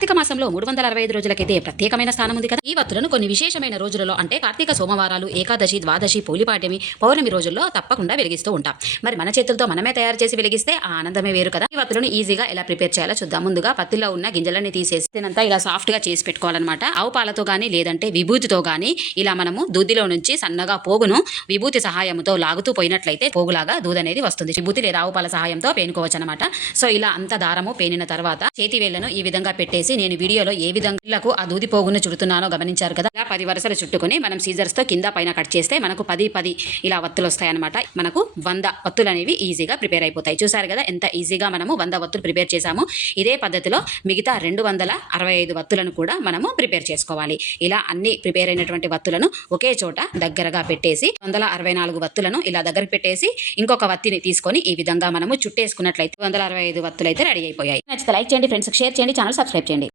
కార్తీక మాసంలో మూడు వందల అరవై ఐదు రోజులకైతే ప్రత్యేకమైన స్థానం ఉంది కదా. ఈ వత్తులను కొన్ని విశేషమైన రోజులలో అంటే కార్తీక సోమవారాలు ఏకాదశి ద్వాదశి పోలిపాటమి పౌర్ణమి రోజుల్లో తప్పకుండా వెలిగిస్తూ ఉంటాం. మరి మన చేతులతో మనమే తయారు చేసి వెలిగిస్తే ఆ ఆనందమే వేరు కదా. ఈ వత్తులను ఈజీగా ఎలా ప్రిపేర్ చేయాలో చూద్దాం. ముందుగా పత్తిలో ఉన్న గింజలన్నీ తీసేసినంతా ఇలా సాఫ్ట్గా చేసి పెట్టుకోవాలన్నమాట. ఆవు పాలతో గానీ లేదంటే విభూతితో గానీ ఇలా మనము దూదిలో నుంచి సన్నగా పోగును విభూతి సహాయంతో లాగుతూ పోయినట్లయితే పోగులాగా దూది అనేది వస్తుంది. విభూతి లేదా ఆవు పాల సహాయంతో పేనుకోవచ్చు అనమాట సో ఇలా అంత దారము పేనిన తర్వాత చేతి వేళ్ళను ఈ విధంగా పెట్టేసి నేను వీడియోలో ఏ విధంగా ఆ దూది పోగును చుడుతున్నానో గమనించారు కదా. ఇలా పది వరుసలు చుట్టుకొని మనం సీజర్స్తో కింద పైన కట్ చేస్తే మనకు పది పది ఇలా వత్తులు వస్తాయి అనమాట మనకు వంద వత్తులు అనేవి ఈజీగా ప్రిపేర్ అయిపోతాయి. చూసారు కదా ఎంత ఈజీగా మనము వంద వత్తులు ప్రిపేర్ చేసాము ఇదే పద్ధతిలో మిగతా రెండు వందల అరవై ఐదు వత్తులను కూడా మనము ప్రిపేర్ చేసుకోవాలి. ఇలా అన్ని ప్రిపేర్ అయినటువంటి వత్తులను ఒకే చోట దగ్గరగా పెట్టేసి వందల అరవై నాలుగు వత్తులను ఇలా దగ్గర పెట్టేసి ఇంకొక వత్తిని తీసుకొని ఈ విధంగా మనము చుట్టేసుకున్నట్లయితే వందల అరవై ఐదు వత్తులు అయితే రెడీ అయిపోయాయి. నచ్చితే లైక్ చేయండి ఫ్రెండ్స్ షేర్ చేయండి ఛానల్ సబ్స్క్రైబ్ చేయండి.